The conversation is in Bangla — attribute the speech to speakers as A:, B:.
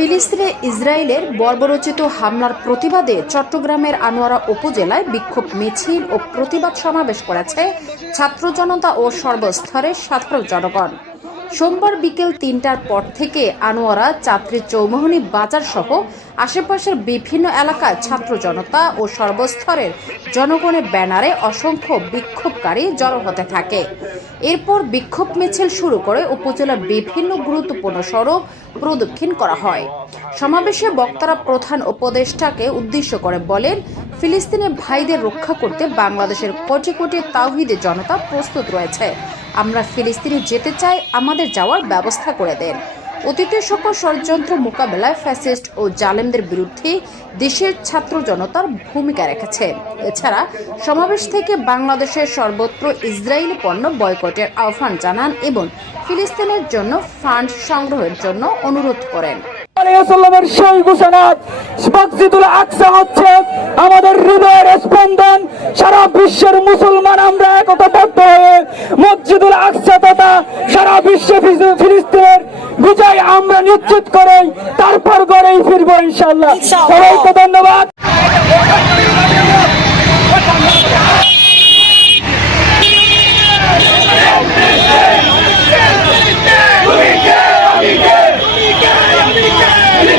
A: ফিলিস্তিনে ইসরায়েলের বর্বরচিত হামলার প্রতিবাদে চট্টগ্রামের আনোয়ারা উপজেলায় বিক্ষোভ মিছিল ও প্রতিবাদ সমাবেশ করেছে ছাত্র জনতা ও সর্বস্তরের সাধারণ জনগণ। সোমবার বিকেল তিনটার পর থেকে আনোয়ারা, চাত্রী চৌমোহনী বাজার সহ আশেপাশের বিভিন্ন এলাকায় ছাত্র জনতা ও সর্বস্তরের জনগণের ব্যানারে অসংখ্য বিক্ষোভকারী জড়ো হতে থাকে। এরপর বিক্ষোভ মিছিল শুরু করে উপজেলার বিভিন্ন গুরুত্বপূর্ণ সড়ক প্রদক্ষিণ করা হয়। সমাবেশে বক্তারা প্রধান উপদেষ্টাকে উদ্দেশ্য করে বলেন ফিলিস্তিনের ভাইদের রক্ষা করতে বাংলাদেশের কোটি কোটি তাওহিদের জনতা প্রস্তুত রয়েছে। আমরা ফিলিস্তিনে যেতে চাই, আমাদের যাওয়ার ব্যবস্থা করে দেন। অতীতের সকল ষড়যন্ত্র মোকাবেলায় ফ্যাসিস্ট ও জালেমদের বিরুদ্ধে দেশের ছাত্র জনতার ভূমিকা রেখেছে। এছাড়া সমাবেশ থেকে বাংলাদেশের সর্বত্র ইসরায়েলি পণ্য বয়কটের আহ্বান জানান এবং ফিলিস্তিনের জন্য ফান্ড সংগ্রহের জন্য অনুরোধ করেন।
B: আলাইসাল্লামের সেই ঘোষণাত মসজিদুল আকসা হচ্ছে আমাদের হৃদয়ের স্পন্দন। সারা বিশ্বের মুসলমান আমরা একতাবদ্ধ হয়ে মসজিদুল আকসা তথা সারা বিশ্বে ফিলিস্তিনের বিজয় আমরা নিশ্চিত করে তারপর গড়েই ফিরবো ইনশাল্লাহ সবাইকে ধন্যবাদ।